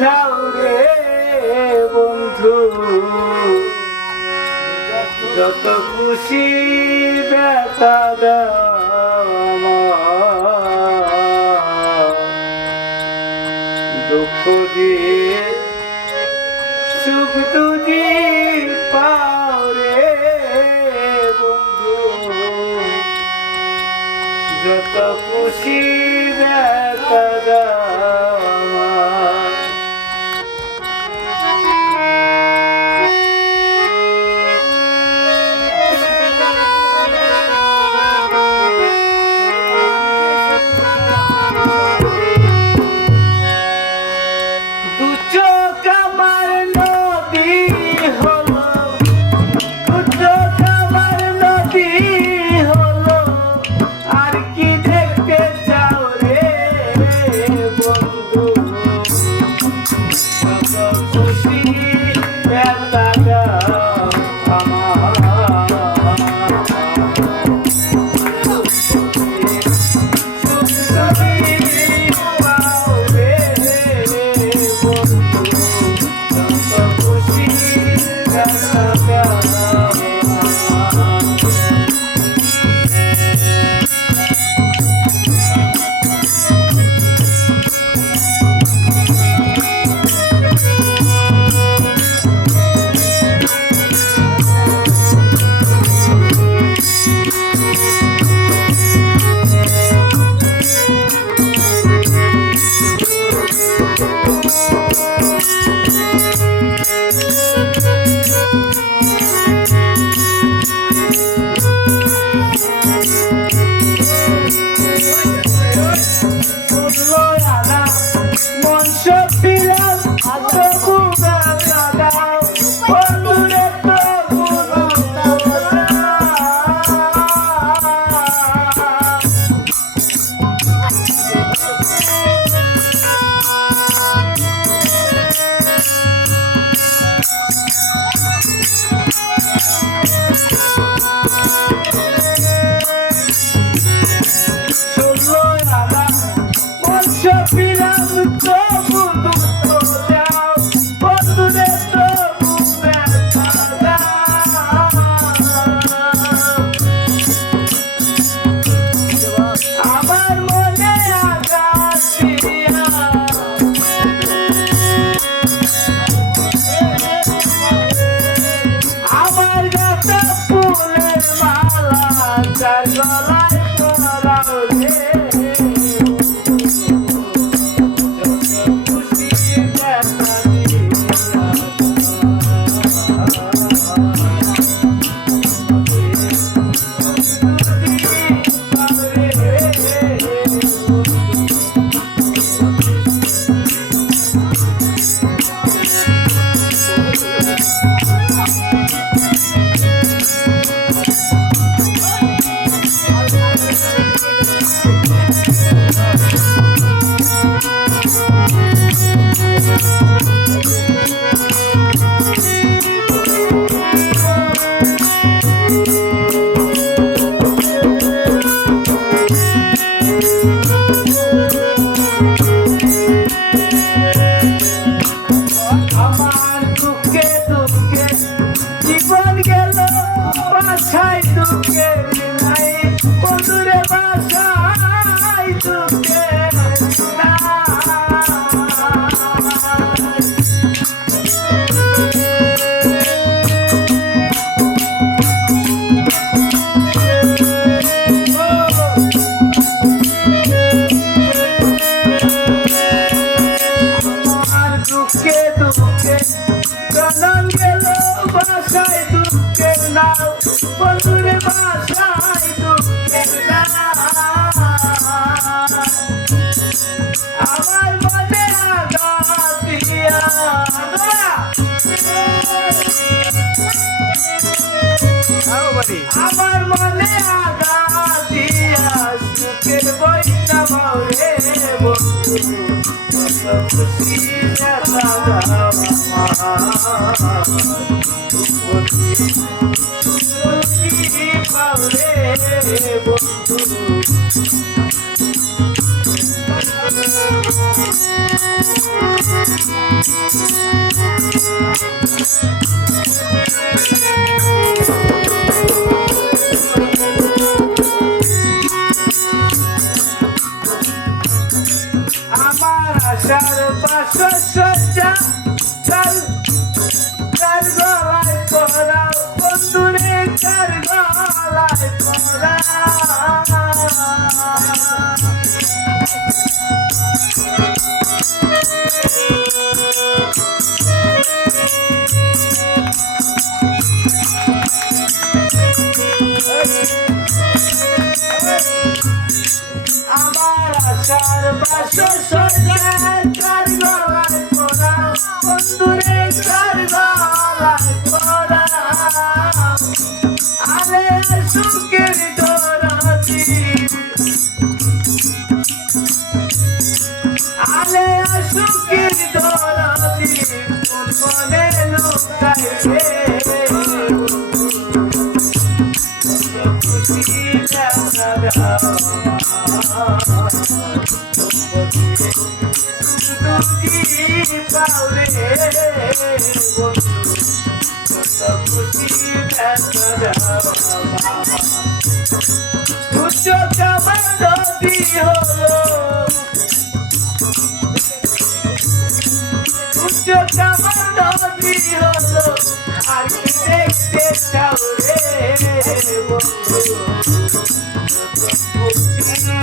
চাও রে বন্ধু, যত খুশি ব্যথা দাও, দুঃখ দিয়ে সুখ তুজি পাও রে বন্ধু, যত খুশি ব্যথা দাও। আমার মনে আঘাত দিয়া সুখের বইটা ভাবে বন্ধু কত খুশি ব্যথা দাও আমার খুশি পাওরে বন্ধু আমার আশার বাসর সজ্জা তার তার গলায় পরা বন্ধুরে তার গলায় পরা আমার আশার বাসর সজ্জা তার গলায় পরা বন্ধুরে তার গলায় পরা আলে সুখের দরদি আলে সুখের দরদি মনে লুকাইবে খুশি দেখা তুই পাওরে বন্ধু খুশি উচ্চ কামার নদী হলো উচ্চ কামার নদী হলো আর কি দেখতে চাও রে বন্ধু খুশি